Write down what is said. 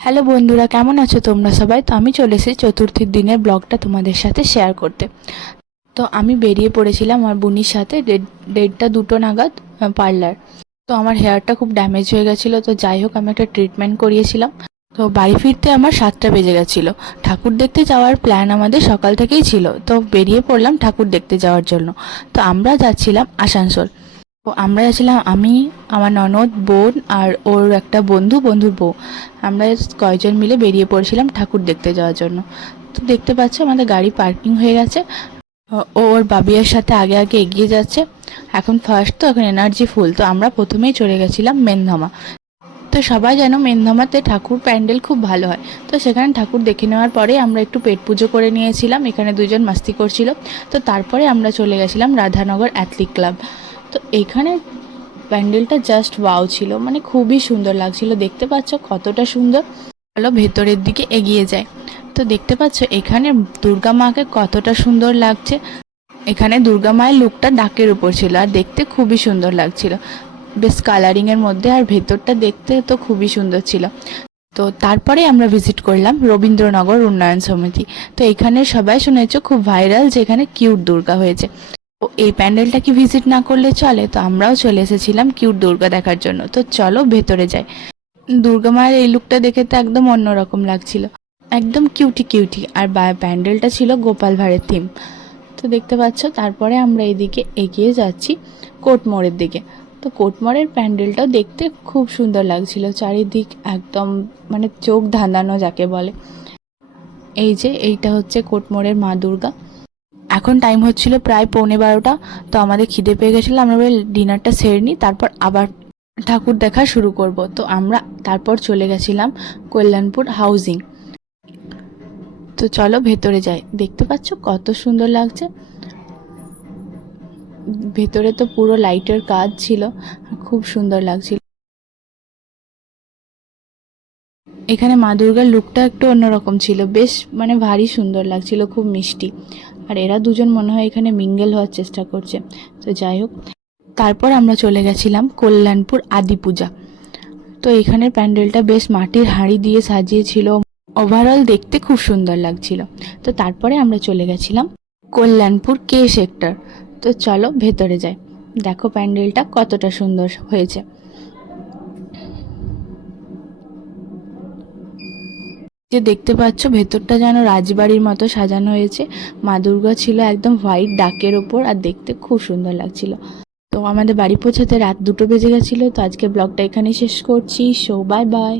Hello বন্ধুরা, কেমন আছো তোমরা সবাই? তো আমি চলে এসেছি চতুর্থীর দিনের ব্লগটা তোমাদের সাথে শেয়ার করতে। তো আমি বেরিয়ে পড়েছিলাম আমার বোনির সাথে 1:30-2 নাগাদ পার্লার। তো আমার হেয়ারটা খুব ড্যামেজ হয়ে গেছিলো, তো যাই হোক আমি একটা ট্রিটমেন্ট করিয়েছিলাম। তো বাড়ি ফিরতে আমার 7টা বেজে গেছিলো। ঠাকুর দেখতে যাওয়ার প্ল্যান আমাদের সকাল থেকেই ছিল, তো বেরিয়ে পড়লাম ঠাকুর দেখতে যাওয়ার জন্য। তো আমরা যাচ্ছিলাম আসানসোল। তো আমরা যাচ্ছিলাম আমি, আমার ননদ, বোন আর ওর একটা বন্ধুর বউ। আমরা কয়েকজন মিলে বেরিয়ে পড়েছিলাম ঠাকুর দেখতে যাওয়ার জন্য। তো দেখতে পাচ্ছ আমাদের গাড়ি পার্কিং হয়ে গেছে। ও ওর বাবিয়ার সাথে আগে আগে এগিয়ে যাচ্ছে। এখন ফার্স্ট, তো এখন এনার্জি ফুল। তো আমরা প্রথমেই চলে গেছিলাম মেনধামা। তো সবাই যেন মেনধামাতে ঠাকুর প্যান্ডেল খুব ভালো হয়। তো সেখানে ঠাকুর দেখে নেওয়ার পরে আমরা একটু পেট পুজো করে নিয়েছিলাম। এখানে দুজন মাস্তি করছিল। তো তারপরে আমরা চলে গেছিলাম রাধানগর অ্যাথলিক ক্লাব। তো এইখানে প্যান্ডেলটা জাস্ট ওয়াও ছিল, মানে খুবই সুন্দর লাগছিল। দেখতে পাচ্ছ কতটা সুন্দর। চলো ভেতরের দিকে এগিয়ে যায়। তো দেখতে পাচ্ছ এখানে দুর্গা মাকে কতটা সুন্দর লাগছে। এখানে দুর্গা মায়ের লুকটা ডাকের উপর ছিল আর দেখতে খুবই সুন্দর লাগছিল, বেশ কালারিংয়ের মধ্যে। আর ভেতরটা দেখতে তো খুবই সুন্দর ছিল। তো তারপরে আমরা ভিজিট করলাম রবীন্দ্রনগর উন্নয়ন সমিতি। তো এখানে সবাই শুনেছো খুব ভাইরাল যে এখানে কিউট দুর্গা হয়েছে। তো এই প্যান্ডেলটা কি ভিজিট না করলে চলে? তো আমরাও চলে এসেছিলাম কিউট দুর্গা দেখার জন্য। তো চলো ভেতরে যাই। দুর্গা মায়ের এই লুকটা দেখে তো একদম অন্যরকম লাগছিল, একদম কিউটি কিউটি। আর প্যান্ডেলটা ছিল গোপাল ভাঁড়ের থিম। তো দেখতে পাচ্ছ তারপরে আমরা এদিকে এগিয়ে যাচ্ছি কোর্ট মোড়ের দিকে। তো কোর্ট মোড়ের প্যান্ডেলটাও দেখতে খুব সুন্দর লাগছিল, চারিদিক একদম মানে চোখ ধাঁধানো যাকে বলে। এই যে এইটা হচ্ছে কোর্ট মোড়ের মা দুর্গা। এখন টাইম হচ্ছিল প্রায় 11:45। তো আমাদের খিদে পেয়ে গেছিলো, আমরা ডিনারটা সেরে নিই, তারপর আবার ঠাকুর দেখা শুরু করব। তো আমরা তারপর চলে গেছিলাম কল্যাণপুর হাউজিং। তো চলো ভেতরে যাই। দেখতে পাচ্ছ কত সুন্দর লাগছে। ভেতরে তো পুরো লাইটের কাজ ছিল, খুব সুন্দর লাগছিল। এখানে মা দুর্গার লুকটা একটু অন্যরকম ছিল, বেশ মানে ভারী সুন্দর লাগছিল, খুব মিষ্টি। আর এরা দুজন মনে হয় এখানে মিঙ্গেল হওয়ার চেষ্টা করছে। তো যাই হোক, তারপর আমরা চলে গেছিলাম কল্যাণপুর আদি পূজা। তো এখানের প্যান্ডেলটা বেশ মাটির হাঁড়ি দিয়ে সাজিয়েছিল, ওভারঅল দেখতে খুব সুন্দর লাগছিল। তো তারপরে আমরা চলে গেছিলাম কল্যাণপুর কে সেক্টর। তো চলো ভেতরে যাই, দেখো প্যান্ডেলটা কতটা সুন্দর হয়েছে। যে দেখতে পাচ্ছ ভেতরটা যেন রাজবাড়ির মতো সাজানো হয়েছে। মা দুর্গা ছিল একদম হোয়াইট ডাকের ওপর, আর দেখতে খুব সুন্দর লাগছিল। তো আমাদের বাড়ি পৌঁছাতে রাত 2টো বেজে গেছিলো। তো আজকে ব্লগটা এখানেই শেষ করছি। So bye bye.